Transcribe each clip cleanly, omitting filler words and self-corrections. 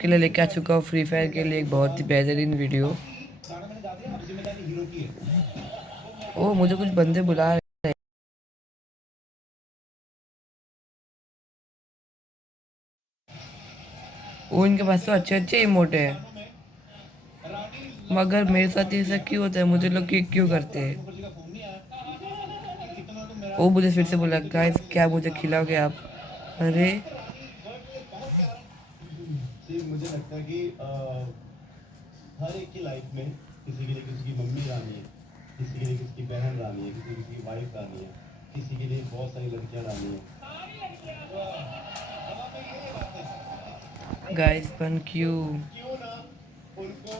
के लिए लेके आ चुका हूँ फ्री फायर के लिए एक बहुत ही बेहतरीन वीडियो। ओ मुझे कुछ बंदे बुला रहे हैं। वो इनके पास तो अच्छे अच्छे इमोट है, मगर मेरे साथ ऐसा क्यों होता है? मुझे लोग किक क्यों करते हैं? वो मुझे फिर से बोला, गाइस क्या मुझे खिलाओगे आप? अरे मुझे लगता है कि हर एक की लाइफ में किसी के लिए किसी की मम्मी रानी है, किसी के लिए किसी की बहन रानी है, किसी किसी की वाइफ रानी है, किसी के लिए बहुत सारी लड़कियां रानी गाइस बन क्यों? है। क्यों ना उनको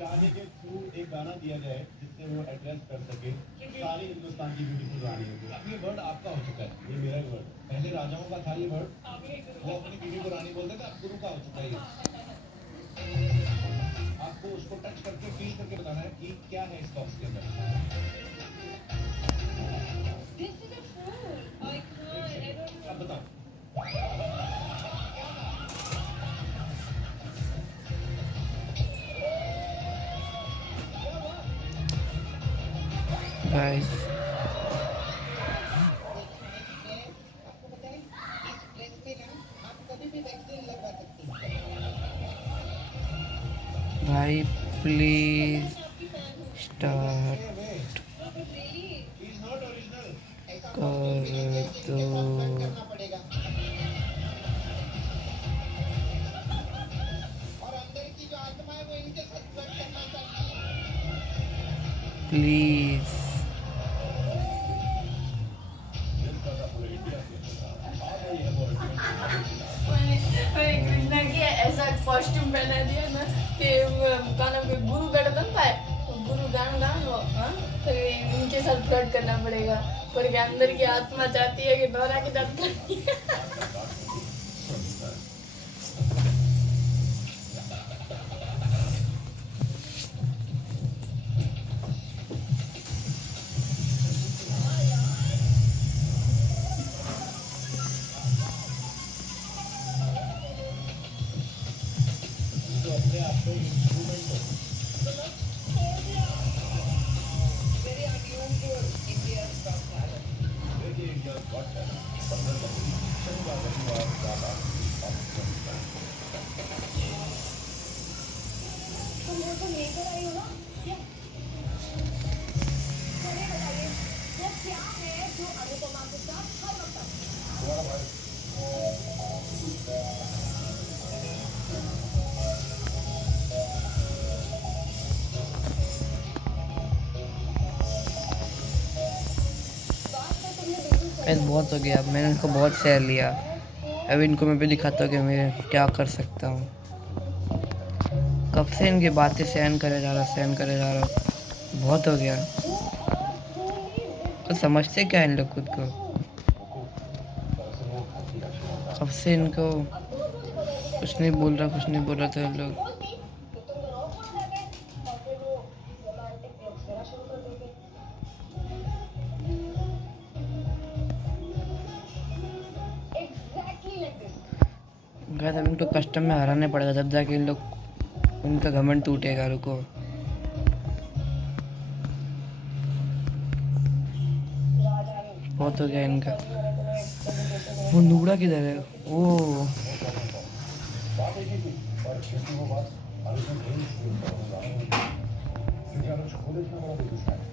गाने के थ्रू एक गाना दिया जाए जिससे वो एड्रेस कर सके सारी हिंदुस्तान की ब्यूटीफुल रानियों को। अब ये वर्ड आपका हो चुका है, ये मेरा वर्ड। पहले राजाओं का था ये वर्ड, वो अपनी बीवी को रानी बोलते थे, अब गुरु का हो चुका है ये। आपको उसको टच करके फील करके बताना है कि क्या है इस बॉक्स के अंदर। अब बताओ। गाइस भाई प्लीज स्टार्ट कर दो। प्लीज मैंने कृष्णा की ऐसा कॉस्ट्यूम पहना दिया ना कि गाना पे गुरु बैठा था ना, गुरु गाना गाना वो, हाँ तो इनके साथ फ्लर्ट करना पड़ेगा, पर के अंदर की आत्मा चाहती है कि डोरा के साथ करनी है। तो अपने आप को इंस्ट्रूमेंट हो। देखिए इंडिया गॉट टैलेंट 15 जनवरी शनिवार रविवार रात 8 बजे। तुम वो जो लेकर आई हो ना, ये मुझे बताइए वो क्या है जो अनुपमा के साथ हर वक्त आता है? तुम्हारा भाई बात तो तुमने बिल्कुल गाइस सही की। बहुत हो गया, अब मैंने इनको बहुत सह लिया। अब इनको मैं भी दिखाता हूँ कि मैं क्या कर सकता हूँ। कब से इनकी बातें सहन करे जा रहा, सहन करे जा रहा, बहुत हो गया। कुछ समझते क्या इन लोग खुद को? दरअसल वो घर की रक्षा कर रहा कब से इनको कुछ नहीं बोल रहा, कुछ नहीं बोल रहा था इन लोग। बोलती तो तुम दोनों को आ जाते और फिर वो रोमांटिक लव देना शुरू कर देते। Exactly like this. गाइस अब इनको कस्टम में हराने पड़ेगा, जब जाके इन लोग उनका घमंड टूटेगा। रुको, राजधानी बहुत हो गया इनका। फौजी मैंने तुम्हें डेलीगेशन भेजा वो था। नूबड़ा किधर है? Oh no problem sir. बात एक ही थी, पर क्योंकि वो बात आगे में नहीं इसलिए उसका गुजारा नहीं किया। क्योंकि अनुज खुद इतना बड़ा बिजनेसमैन है।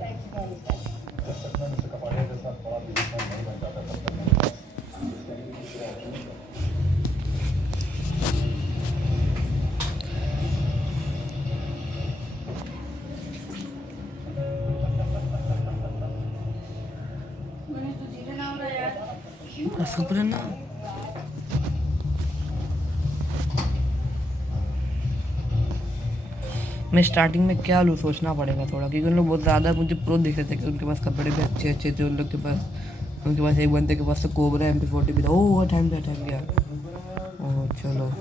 Thanks for understanding. जब तक मैं मिस्टर कपाड़िया के साथ बड़ा बिजनेसमैन नहीं बन जाता तब तक मेरे पास इस तरीके की कोई ऑप्शन नहीं था। मैंने तो जीरे ना हो रहा यार, क्यों? शुक्र है ना। मैं स्टार्टिंग में क्या लूँ सोचना पड़ेगा थोड़ा, क्योंकि उन लोग बहुत ज़्यादा मुझे प्रो दिख रहे थे कि उनके पास कपड़े भी अच्छे अच्छे थे उन लोग के पास। उनके पास एक बंदे के पास तो कोबरा MP40 भी था। ओह टाइम गया, टाइम गया। ओह चलो,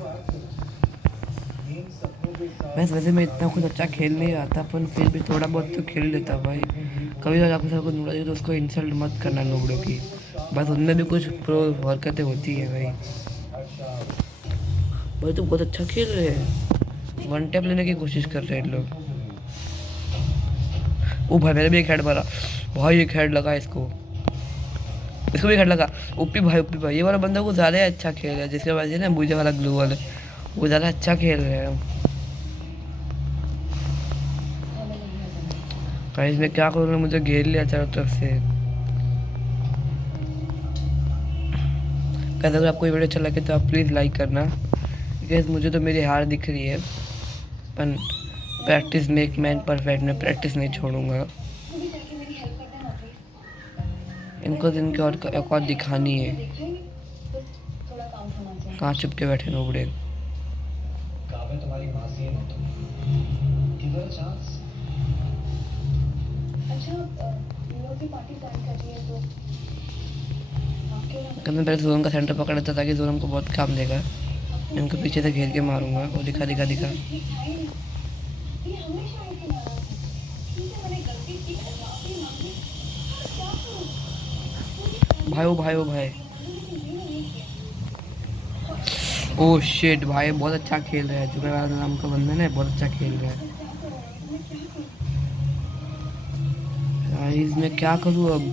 वैसे मैं इतना कुछ अच्छा खेल नहीं रहा था, पर फिर भी थोड़ा बहुत तो खेल लेता भाई। कभी अगर आपके साथ कुछ नुबड़ा जी तो उसको इंसल्ट मत करना नुबड़ों की, बस उनमें भी कुछ प्रो हरकतें होती है भाई। भाई तो बहुत अच्छा खेल रहे हैं, वन टैप लेने की कोशिश कर रहे हैं इन लोग। ओ भाई मेरे भी एक हेड मारा भाई, एक हेड लगा इसको, इसको भी हेड लगा। ओपी भाई ये वाला बंदा को ज़्यादा अच्छा खेल रहा है, जिसके वजह से ना मुझे वाला ग्लू वाले वो ज़्यादा अच्छा खेल रहे हैं। गाइस मैं क्या करूँ, मुझे घेर लिया चारों तरफ से। गाइस अगर आपको ये वीडियो अच्छा लगे तो आप प्लीज़ लाइक करना। गाइस मुझे तो मेरी हार दिख रही है, पर प्रैक्टिस मेक मैन परफेक्ट, मैं प्रैक्टिस नहीं छोड़ूंगा। इनको इनके और दिखानी है। कहाँ चुप के बैठे नोबड़े। काव्या तुम्हारी मासी है ना, तुम गिव हर अ चांस। अच्छा लोग की पार्टी प्लान कर रही है तो आप क्यों ना अगर मैं पहले जोरम का सेंटर पकड़ लेता ताकि जोरम को बहुत काम देगा। मैं इनको पीछे से घेर के मारूंगा। वो दिखा दिखा दिखा। ठीक था ही नहीं, ये हमेशा ऐसे नाराज है। ठीक है मैंने गलती की, मैंने माफी मांगी, क्या करूं? भाई ओ भाई ओ भाई, लेकिन ये नहीं किया। ओ शिट भाई बहुत अच्छा खेल रहा है। जो मेरा नाम का बंदा है बहुत अच्छा खेल रहा है। गाइस मैं क्या करूँ अब।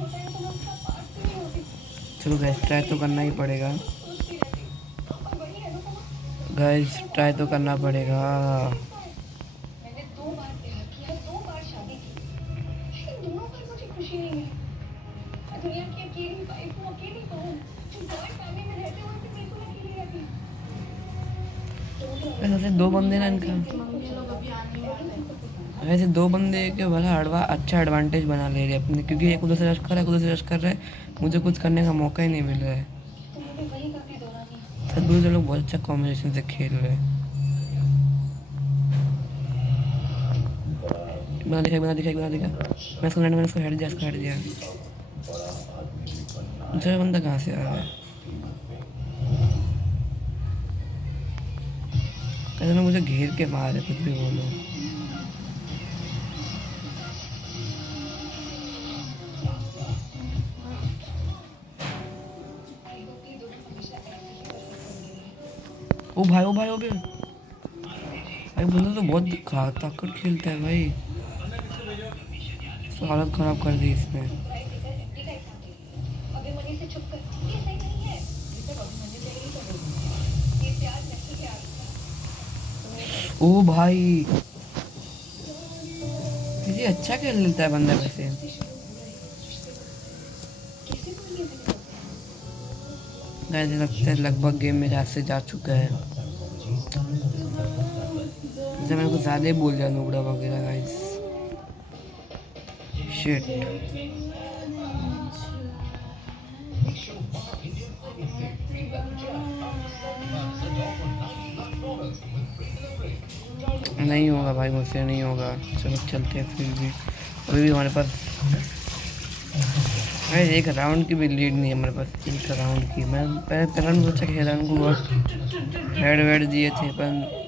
चलो गाइस ट्राई तो करना ही पड़ेगा। गाइस ट्राई तो करना पड़ेगा। मैंने 2 बार प्यार किया, 2 बार शादी की, लेकिन दोनों बार मुझे खुशी नहीं मिली। मैं दुनिया की अकेली वाइफ हूँ, अकेली बहू, जो जॉइंट फैमिली में रहते हुए भी बिल्कुल अकेली रहती हूँ। वैसे दो बंदे ना इनका, मम्मी लोग अभी आने वाले हैं। वैसे दो बंदे के भला अच्छा एडवांटेज बना ले रहे हैं अपने, क्योंकि एक उधर से रश कर रहा है, उधर से रश कर रहा है। मुझे कुछ करने का मौका ही नहीं मिल रहा है। तुम्हें भी वही काफी दौरानी है। सदगुरु जो लोग बहुत अच्छा कॉम्बिनेशन से खेल रहे हैं। बना दिखा बना दिखा बना दिखा। मैंने इसको हेड दिया, इसको हेड दिया। दूसरा बंदा कहाँ से आ रहा है? कहते ना मुझे घेर के मार है, कुछ भी बोलो। ओ भाई ओ भाई ओ भाई, भाई बंदा तो बहुत ताकत खेलता है भाई। इसकी हालत खराब कर दी इसने। अभिमन्यु से छुप कर, ये सही नहीं है, ये सब अभिमन्यु से ही करोगे, ये प्यार नहीं है आपका। ओ भाई ये अच्छा खेल लेता है बंदा वैसे। गाइस लगता है लगभग गेम में से जा चुका है। जैसे मेरे को ज़्यादा ही बोल दिया नुबड़ा वगैरह गाइस। शिट नहीं होगा भाई, मुझसे नहीं होगा। चलो चलते हैं फिर भी। अभी भी हमारे पास भाई एक राउंड की भी लीड नहीं है हमारे पास, एक राउंड की। मैं पहले राउंड सोचा खेला उनको बहुत हेड वेड दिए थे, पर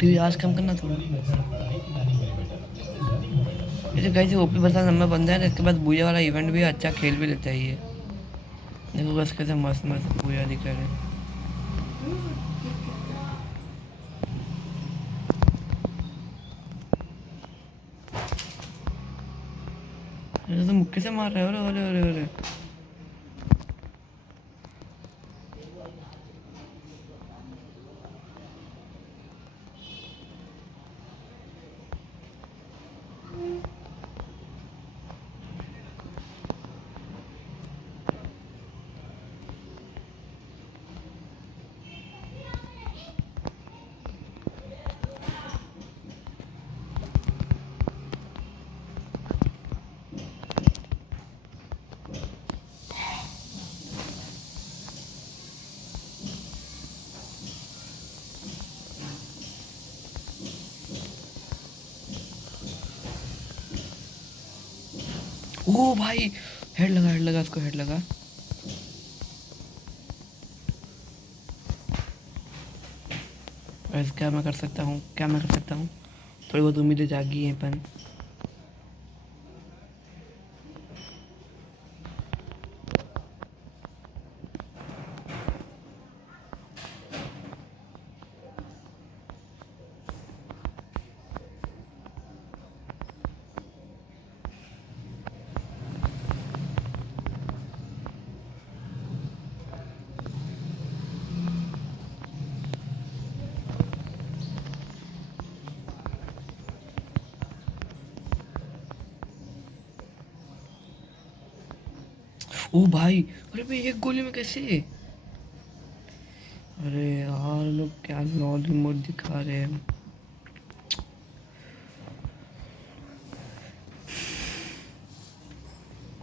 टीवी आज कम करना थोड़ा। जैसे कहीं से ओपी बसा लंबा बंदा है ना, इसके बाद बुया वाला इवेंट भी अच्छा खेल भी लेता है ये। देखो बस कैसे मस्त मस्त बुया दिखा रहे हैं। ये तो मुक्के से मार रहा है। अरे अरे अरे अरे ओ भाई हेड लगा उसको हेड लगा। वैसे क्या मैं कर सकता हूँ, क्या मैं कर सकता हूँ? थोड़ी बहुत उम्मीदें जागी हैं पर ओ भाई, अरे भाई एक गोली में कैसे? अरे यार लोग क्या नॉल रिमोट दिखा रहे हैं।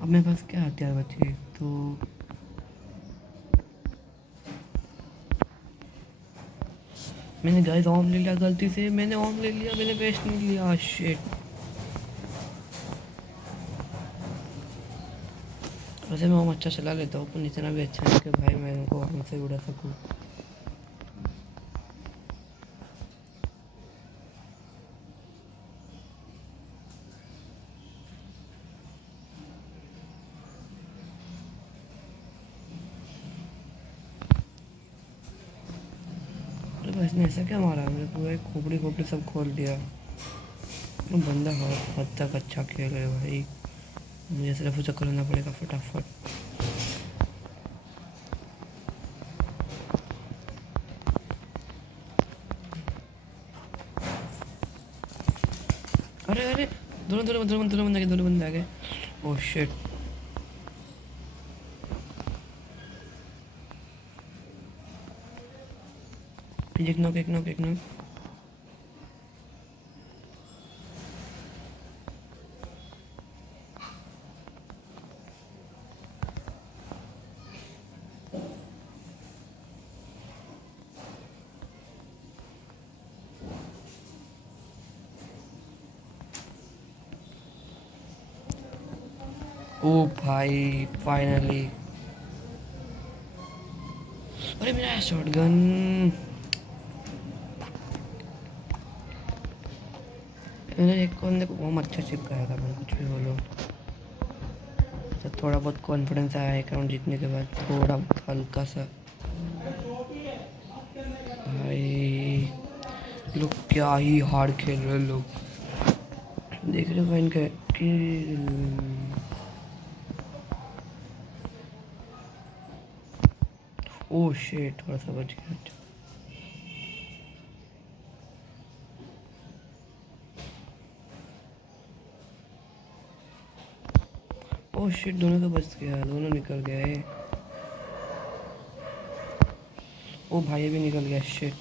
अब मेरे पास क्या हथियार बचे? तो मैंने गाइस ऑन ले लिया गलती से, मैंने ऑन ले लिया, मैंने वेस्ट नहीं लिया। शिट। वैसे मैं अच्छा चला लेता हूँ, पर इतना भी अच्छा है कि भाई मैं इनको आराम से उड़ा सकूँ। अरे भाई इसने ऐसा क्या मारा? मेरे पूरा एक खोपड़ी खोपड़ी सब खोल दिया। तो बंदा हद तक अच्छा खेल रहा है भाई, मुझे सिर्फ उसे करना पड़ेगा फटाफट। अरे अरे, दोनों बंदे आ गए। Oh shit. एक नॉक, एक नॉक, एक नॉक। ओ भाई फाइनली। अरे मेरा शॉटगन। मैंने एक बंदे को बहुत अच्छा चिपकाया था, मैं कुछ भी बोलो। तो थोड़ा बहुत कॉन्फिडेंस आया एक राउंड जीतने के बाद, थोड़ा हल्का सा। भाई ये लोग क्या ही हार्ड खेल रहे हैं लोग, देख रहे हो भाई इनका कि ओह शिट, थोड़ा सा बच गया। ओह शिट, दोनों तो बच गया, दोनों निकल गए। ओ भाई ये भी निकल गया। शिट।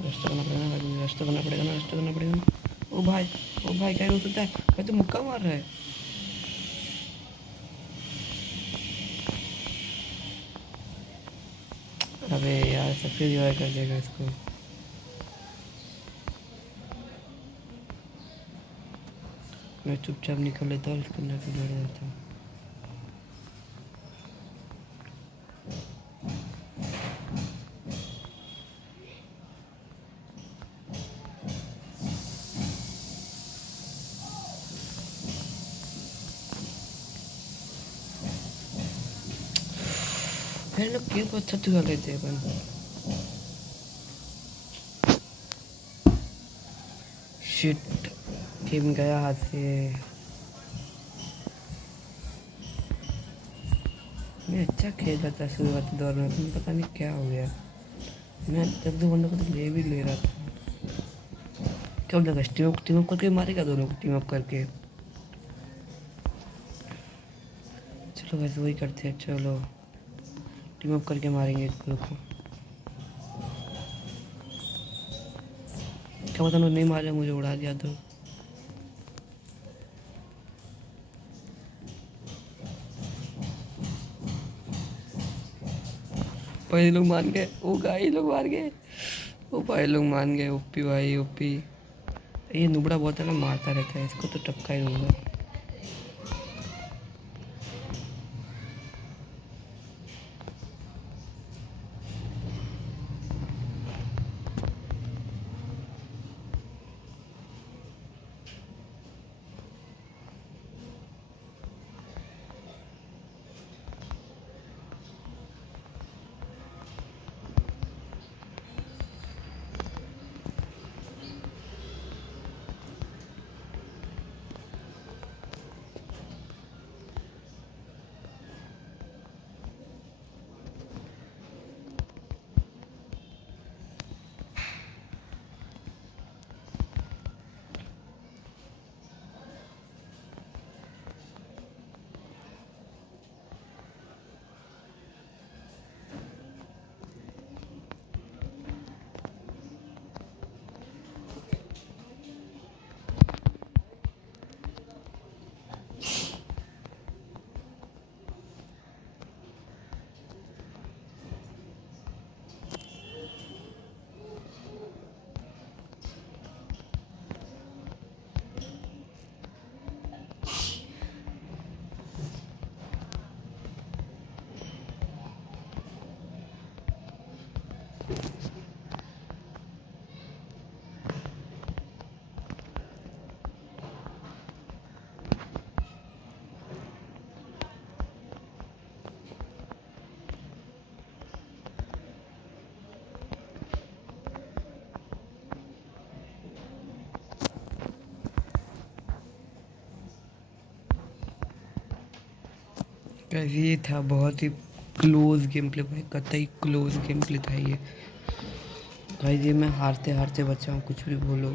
रास्ता करना पड़ेगा ना, रास्ता करना पड़ेगा ना, रास्ता करना पड़ेगा ना। ओ भाई, ओ भाई क्या हो सकता है? भाई तो मुक्का मार रहा है। अबे यार सफेद जो कर देगा इसको। मैं चुपचाप निकल लेता और इसको लेकर दौड़ जाता। फिर लोग गेम को अच्छा चुका लेते हैं अपन। शिट, गेम गया हाथ से। मैं अच्छा खेल रहा था शुरुआती दौर में, लेकिन पता नहीं क्या हो गया। मैं जब दो बंदों को तो ले भी ले रहा था। क्या लगा टीम अप करके मारेगा दोनों को, टीम अप करके। चलो वैसे वही करते हैं, चलो टीम अप करके मारेंगे इसको। क्या पता नहीं मारे, मुझे उड़ा दिया तो। भाई लोग मान गए, ओ गाई लोग मार गए, ओ भाई लोग मान गए। ओपी भाई ओपी। ये नुबड़ा बहुत है ना, मारता रहता है, इसको तो टपका ही दूंगा। गाइस ये था बहुत ही क्लोज गेम प्ले भाई, कतई क्लोज गेम प्ले था ये गाइस। ये मैं हारते हारते बचा हूँ, कुछ भी बोलो।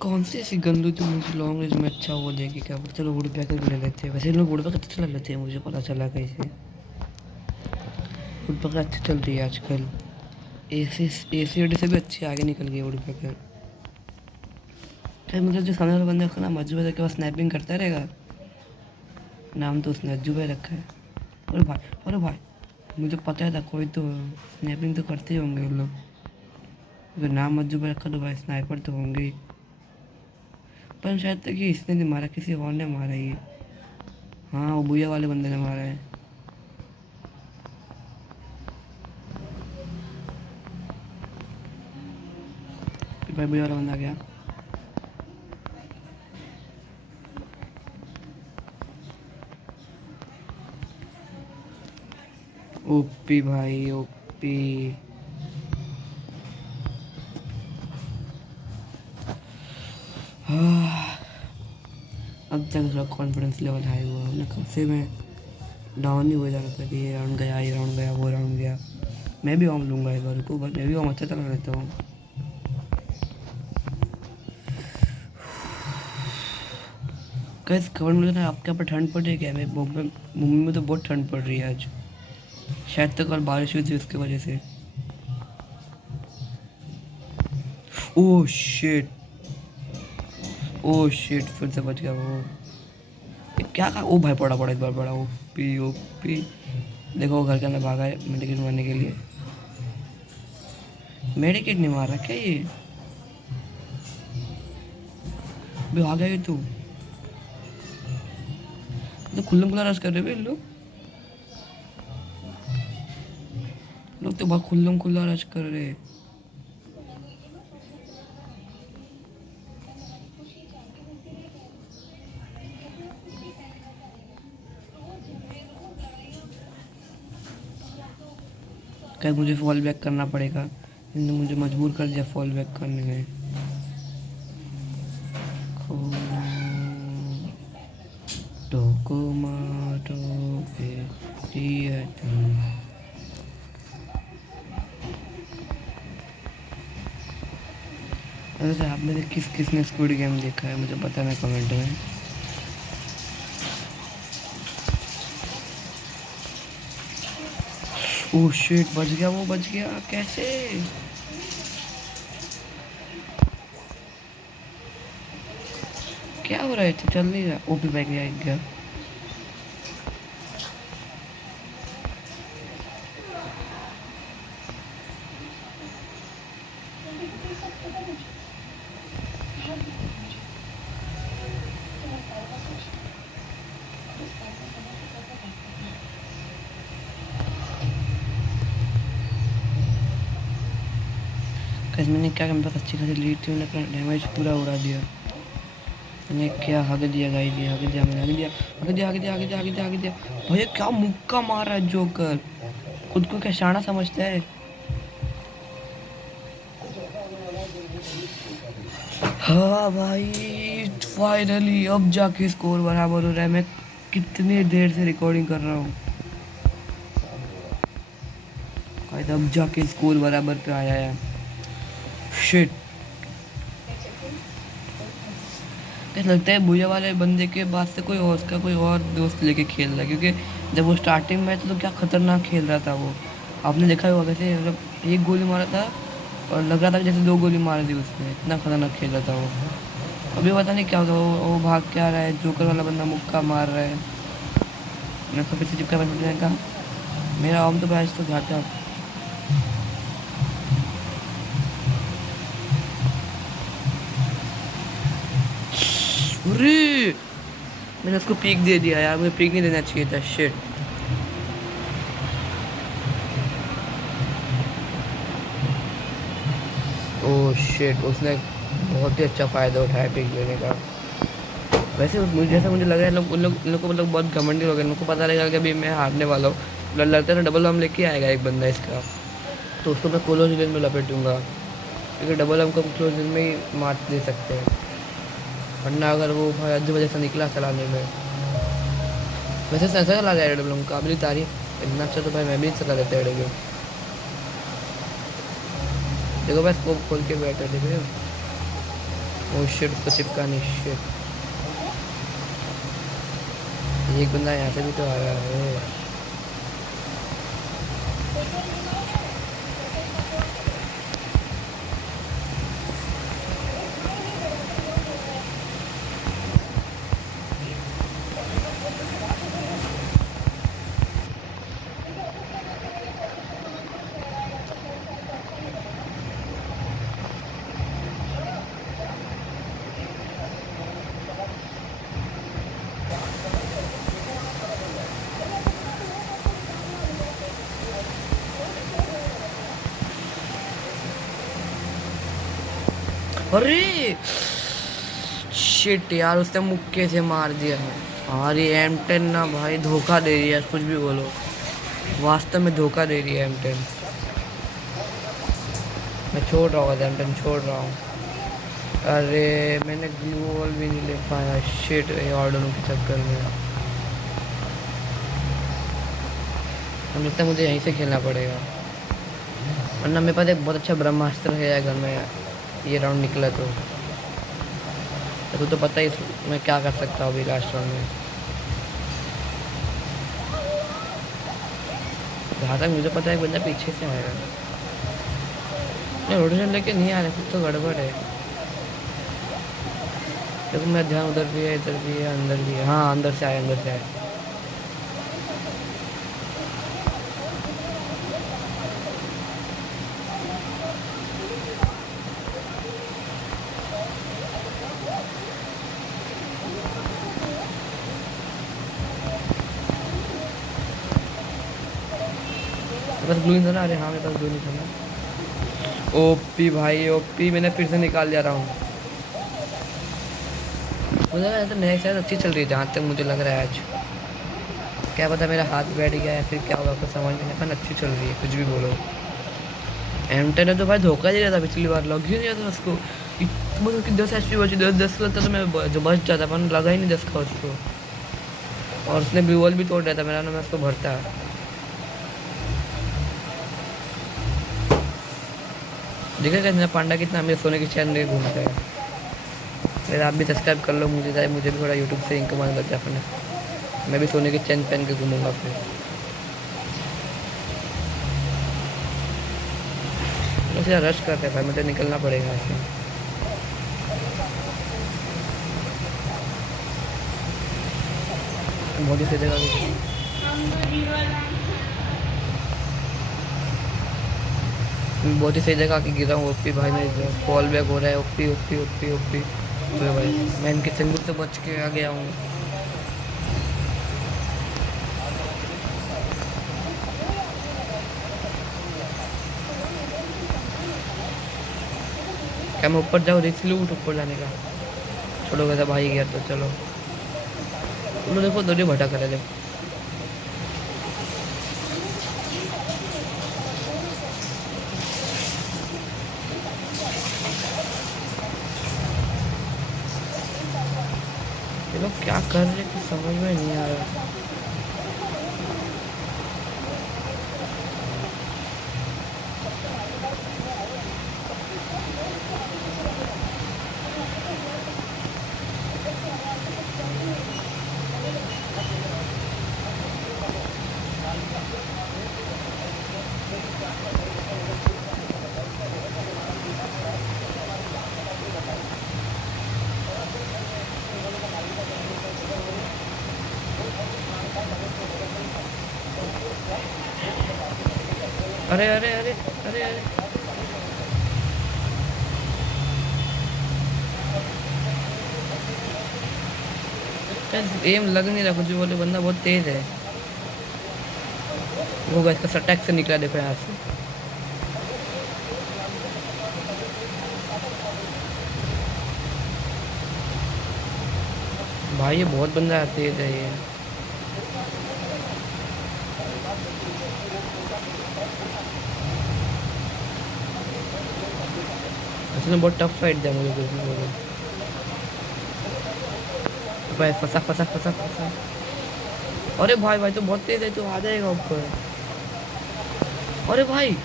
कौन सी ऐसी गंदू जो मुझे लॉन्ग रेंज में अच्छा वो देगी क्या? चलो वुड पैकर भी ले लेते हैं। वैसे इन लोग वुड पैकर अच्छा चला लेते हैं, मुझे पता चला कैसे। वुड पैकर अच्छी चल रही है आजकल, एसी से भी अच्छे आगे निकल गए वुड पैकर। मतलब जो सामने वाला बंदा उसका नाम अज्जू भाई के पास स्नैपिंग करता रहेगा, नाम तो उसने अज्जू भाई रखा है। अरे भाई मुझे पता था कोई तो स्नैपिंग तो करते ही होंगे उन लोग, अगर नाम अज्जू भाई रखा तो भाई स्नाइपर तो होंगे ही। पर शायद तक कि इसने नहीं मारा, किसी और ने मारा ये। हाँ वो भूया वाले बंदे ने मारा है। भाई भूया वाला बंदा गया। ओपी भाई ओपी। अब तक थोड़ा कॉन्फिडेंस लेवल हाई हुआ है, कब से मैं डाउन ही हो जा रहा था कि ये राउंड गया, ये राउंड गया, वो राउंड गया। मैं भी ऑम लूँगा इस बार को, बस मैं भी ऑम अच्छा चला लेता हूँ। कैसे खबर मिल रहा है आपके यहाँ पर ठंड पड़ रही है क्या? मैं मुंबई में तो बहुत ठंड पड़ रही है आज, शायद तो कल बारिश हुई थी उसकी वजह से। ओह शिट फिर से बच गया वो। ये क्या कहा? ओ भाई पड़ा इस बार बड़ा ओपी। देखो वो घर के अंदर भागा है मेडिकेट मारने के लिए। मेडिकेट नहीं मार रहा क्या ये? भी आ गया तू तो खुल्लम खुल्ला रश कर रहे हैं लोग तो बहुत खुल्लम खुल्ला रश कर रहे हैं। क्या मुझे फॉल बैक करना पड़ेगा, इन्होंने मुझे मजबूर कर दिया फॉल बैक करने में। वैसे आप में से किसने स्क्विड गेम देखा है मुझे बताना कमेंट में। ओह शिट बच गया कैसे? क्या हो रहा है? चल नहीं रहा। ओपी बैग गया। मैंने क्या मेरे पास अच्छी खासी लीड थी, मैंने अपना डैमेज पूरा उड़ा दिया। मैंने क्या हग दिया भैया क्या मुक्का मार रहा है जोकर, खुद को क्या शाना समझता है। हाँ भाई फाइनली अब जाके स्कोर बराबर हो रहा है। मैं कितनी देर से रिकॉर्डिंग कर रहा हूँ, अब जाके स्कोर बराबर पे आया है। शिट कैसा लगता है भूया वाले बंदे के बाद से कोई और उसका कोई और दोस्त लेके खेल रहा है, क्योंकि जब वो स्टार्टिंग में तो क्या खतरनाक खेल रहा था वो। आपने देखा होगा कैसे मतलब एक गोली मारा था और लग रहा था जैसे 2 गोली मार दी उसने, इतना खतरनाक खेल रहा था वो। अभी पता नहीं क्या होगा, वो भाग क्या रहा है, जोकर वाला बंदा मुक्का मार रहा है। मैं कभी से चिपका मैंने कहा मेरा आम तो बैच तो घाटा। अरे मैंने उसको पीक दे दिया यार, मुझे पीक नहीं देना चाहिए था। शिट ओह शिट, उसने बहुत ही अच्छा फ़ायदा उठाया पिक लेने का। वैसे मुझे जैसा मुझे लग रहा है उन लोग को मतलब बहुत घमंडी हो गए, उनको पता रहेगा कि अभी मैं हारने वाला हूँ। लगता है ना डबल आर्म लेके आएगा एक बंदा इसका, तो उसको मैं क्लोज रेंज में लपेटूंगा, क्योंकि डबल आर्म को हम क्लोज रेंज में ही मार दे सकते हैं। वरना अगर वो भाई अद्भुत वजह से निकला चलाने में। वैसे ऐसा चला जाएगा डबल आर्म, काबिल तारीफ, इतना अच्छा तो भाई मैं भी चला लेता है डबल। देखो भाई स्कोप खोल के बैठा, देखो वो शिट, उसको चिपका नहीं। शिट, एक बंदा यहाँ से भी तो आया है। अरे शिट यार, उसने मुक्के से मार दिया है। और ये M10 ना भाई धोखा दे रही है, कुछ भी बोलो, वास्तव में धोखा दे रही है M10। मैं छोड़ रहा हूँ M10, छोड़ रहा हूँ। अरे मैंने ग्लू वॉल भी नहीं ले पाया। शिट, ये ऑर्डरों के चक्कर में हम लगता है मुझे यहीं से खेलना पड़ेगा, वरना मेरे पास एक बहुत अच्छा ब्रह्मास्त्र है अगर मैं ये राउंड निकला तो पता ही मैं क्या कर सकता हूँ अभी लास्ट राउंड में। जहाँ तक मुझे पता है एक बंदा पीछे से आएगा। नहीं, रोटेशन लेके नहीं आ रहे, कुछ तो गड़बड़ है। देखो मेरा ध्यान उधर भी है, इधर भी है, अंदर भी है। हाँ अंदर से आए, अंदर से आए। बस ब्लू नहीं था ना। अरे हाँ मेरे पास ब्लू नहीं था ना। ओपी भाई ओपी, मैंने फिर से निकाल लिया रहा हूँ। मुझे लगा तो मेरी शायद अच्छी चल रही है जहाँ तक मुझे लग रहा है। आज क्या पता मेरा हाथ बैठ गया है फिर क्या होगा, कुछ समझ में नहीं। पर अच्छी चल रही है, कुछ भी बोलो। M10 ने तो भाई धोखा दे रहा था पिछली बार, लग ही नहीं रहा था उसको। मतलब कि 10 HP बची, 10 का तो मैं जो बच जाता, पर लगा ही नहीं 10 का उसको। और उसने ब्लू वॉल भी तोड़ दिया था मेरा ना, मैं उसको भरता। देखा कैसे पांडा कितना मेरे सोने की चैन में घूमता है। फिर आप भी सब्सक्राइब कर लो, मुझे भी थोड़ा यूट्यूब से इनकम आने लग जाए अपने। मैं भी सोने की चैन पहन के घूमूंगा फिर। मुझे रश करते हैं भाई, मुझे निकलना पड़ेगा ऐसे। बहुत ही सही जगह, बहुत ही सही जगह आके गिरा हूँ। ओपी भाई मेरे फॉल बैक हो रहा है। OP OP OP OP. तो भाई मैं इनके चंगुल से बच के आ गया हूँ। क्या मैं ऊपर जाऊँ, रिस्क लूँ ऊपर जाने का? छोड़ो वैसा भाई गया तो चलो। तुम लोग देखो दौड़ी भटक रहे थे। ये लोग क्या कर रहे थे समझ में नहीं आ रहा। अरे अरे अरे अरे अरे एम लग नहीं रहा कुछ भी बोले, बंदा बहुत तेज है। वो इसका सटैक से निकला, देखो यहाँ से। भाई ये बहुत बंदा तेज है ये। उसने बहुत टफ फाइट दिया मुझे कुछ नहीं बोला। भाई फंसा फंसा फंसा फंसा। अरे भाई भाई तो बहुत तेज है, तो आ जाएगा ऊपर। अरे भाई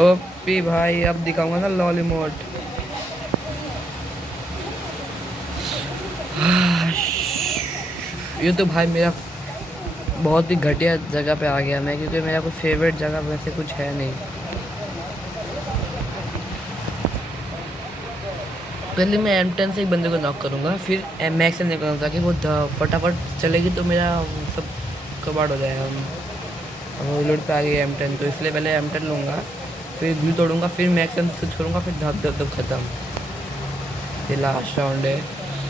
ओपी भाई, अब दिखाऊंगा ना लॉलीमोट। ये तो भाई मेरा बहुत ही घटिया जगह पे आ गया मैं, क्योंकि मेरा कोई फेवरेट जगह वैसे कुछ है नहीं। पहले मैं M10 से एक बंदे को नॉक करूँगा, फिर M Max से निकलूँगा ताकि वो फटाफट चलेगी तो मेरा सब कबाड़ हो जाएगा। अब लोड पे आ गई M10, तो इसलिए पहले M10 लूँगा, फिर ग्लू तोड़ूंगा, फिर Max से छोड़ूंगा, फिर धप धप धप खत्म। ये लास्ट राउंड है,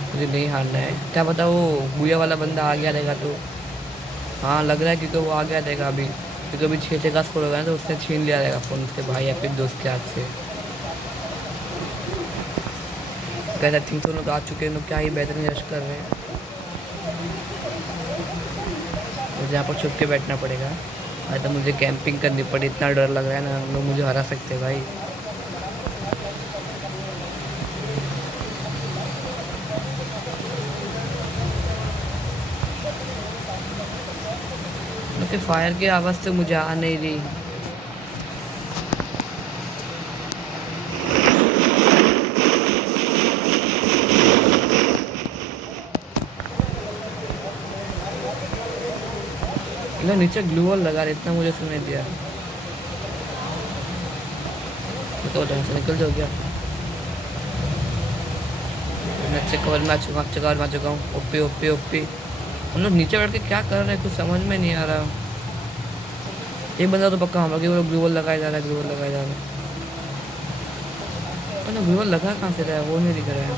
मुझे नहीं हारना है। क्या पता वो गुया वाला बंदा आ गया रहेगा तो। हाँ लग रहा है क्योंकि वो आ गया रहेगा अभी, क्योंकि अभी 6 का स्कोर होगा ना, तो उसने छीन लिया रहेगा फ़ोन उसके भाई या फिर दोस्त के हाथ से। कैसा थिंक तो लोग आ चुके हैं, लोग क्या ही बेहतरीन रश कर रहे हैं। मुझे यहाँ पर छुप के बैठना पड़ेगा, आज तो मुझे कैंपिंग करनी पड़ी, इतना डर लग रहा है ना, लोग मुझे हरा सकते हैं भाई। क्योंकि फायर की आवाज़ तो मुझे आ नहीं रही। नीचे ग्लू वॉल लगा रहे, इतना मुझे सुनाई दिया। तो ढंग से निकल जाओ क्या? मैं अच्छे कवर में आ चुका हूँ। OP OP OP. हम लोग नीचे बैठ के क्या कर रहे हैं कुछ समझ में नहीं आ रहा। एक बंदा तो पक्का हम लोग ग्लू वॉल लगाया जा रहा है, ग्लू वॉल लगाया जा रहा है। ग्लू वॉल लगा कहाँ से रहा है वो नहीं दिख रहा है।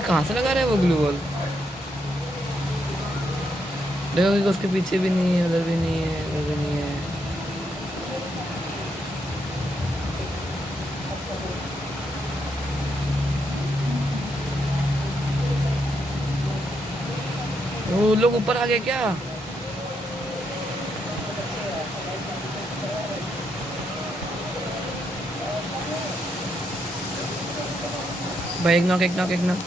कहाँ से लगा रहा है वो ग्लू वॉल? देखो कि उसके पीछे भी नहीं है, उधर भी नहीं है, उधर भी नहीं है। वो लोग ऊपर आ गए क्या? भाई एक नॉक एक नॉक एक नॉक।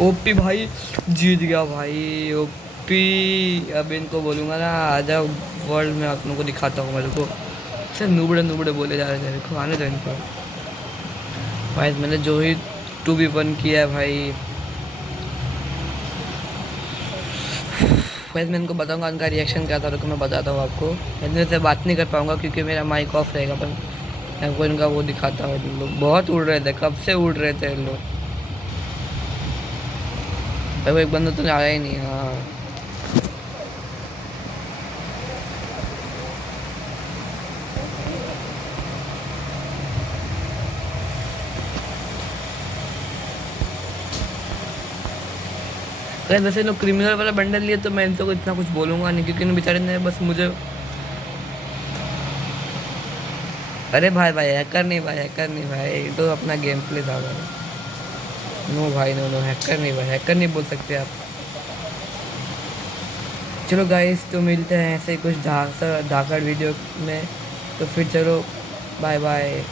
ओपी भाई जीत गया भाई, ओपी। अब इनको बोलूँगा ना आजा वर्ल्ड में आप लोगों को दिखाता हूँ। मेरे को सिर्फ नूबड़े बोले जा रहे थे, देखो आने दो इनको। भाई मैंने जो ही 2v1 किया है भाई, वैसे मैं इनको बताऊँगा उनका रिएक्शन क्या था, तो मैं बताता हूँ आपको। मैं इनसे बात नहीं कर पाऊँगा क्योंकि मेरा माइक ऑफ रहेगा, पर आपको इनका वो दिखाता हूँ। इन लोग बहुत उड़ रहे थे, कब से उड़ रहे थे इन लोग। भाई वो एक बंदा तो आया ही नहीं। हाँ अरे वैसे लोग क्रिमिनल वाला बंडल लिए तो मैं इनको को इतना कुछ बोलूँगा नहीं, क्योंकि इन बेचारे ने बस मुझे। अरे भाई भाई हैकर नहीं भाई, तो अपना गेम प्ले था भाई। नो भाई नो हैकर नहीं बोल सकते आप। चलो गाइस, तो मिलते हैं ऐसे कुछ धाकड़ वीडियो में, तो फिर चलो बाय बाय।